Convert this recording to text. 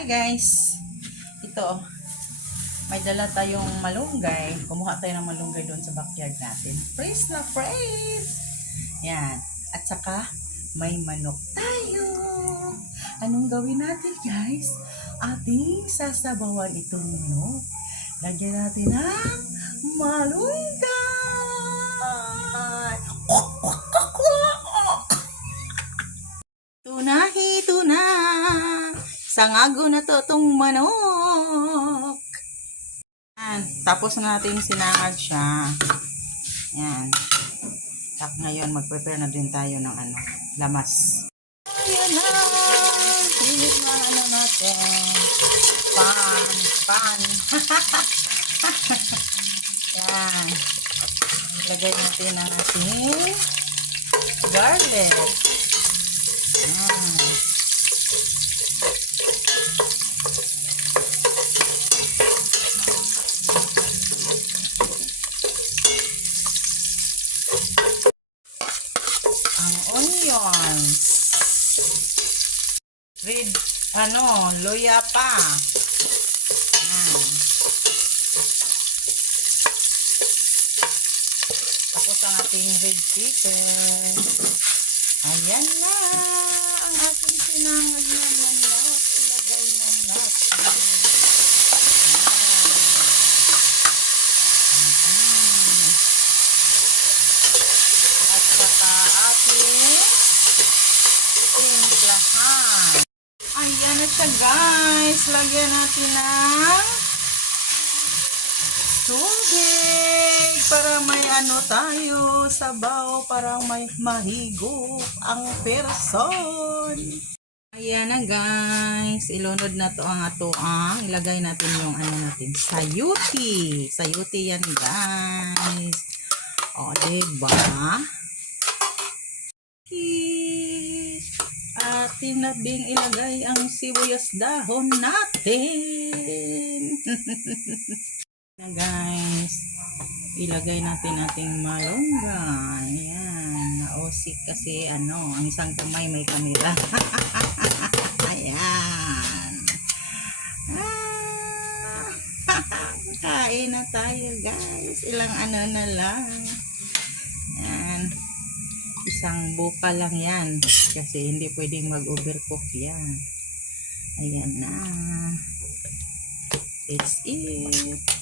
Hi guys! Ito, may dala tayong malunggay. Kumuha tayo ng malunggay doon sa backyard natin. Praise na praise! Yan. At saka, may manok tayo. Anong gawin natin guys? Ating sasabawan itong manok. Lagyan natin ng malunggay. Tunahi, tuna. Sangago na to itong manok. Yan. Tapos na natin sinangag siya. Yan. At ngayon, mag-prepare na din tayo ng lamas. Ayan na. Hinit na natin. Pan. Yan. Lagay natin ang ating garlic. Yan. Ang onions. Red, luya pa. Yan. Tapos ang ating red chicken. Ayan na. Ang ating sinangag na manok. Ilagay na natin. At saka ating timplahan. Ayan na siya guys. Lagyan natin ng tubig para may tayo sabaw, para may mahigop ang person. Ayan na guys. Ilunod na to ang atoang. Ilagay natin yung natin. Sayuti. Sayuti yan guys. O, diba? Atin na ding ilagay ang sibuyas dahon natin. Na guys, ilagay natin ating malunggay. Ayan, naosik kasi ang isang kamay may kamera. Ayan. Kain na tayo guys. Ilang na lang. Ayan. Isang buka lang yan. Kasi hindi pwedeng mag-overcook yan. Ayan na. It's it.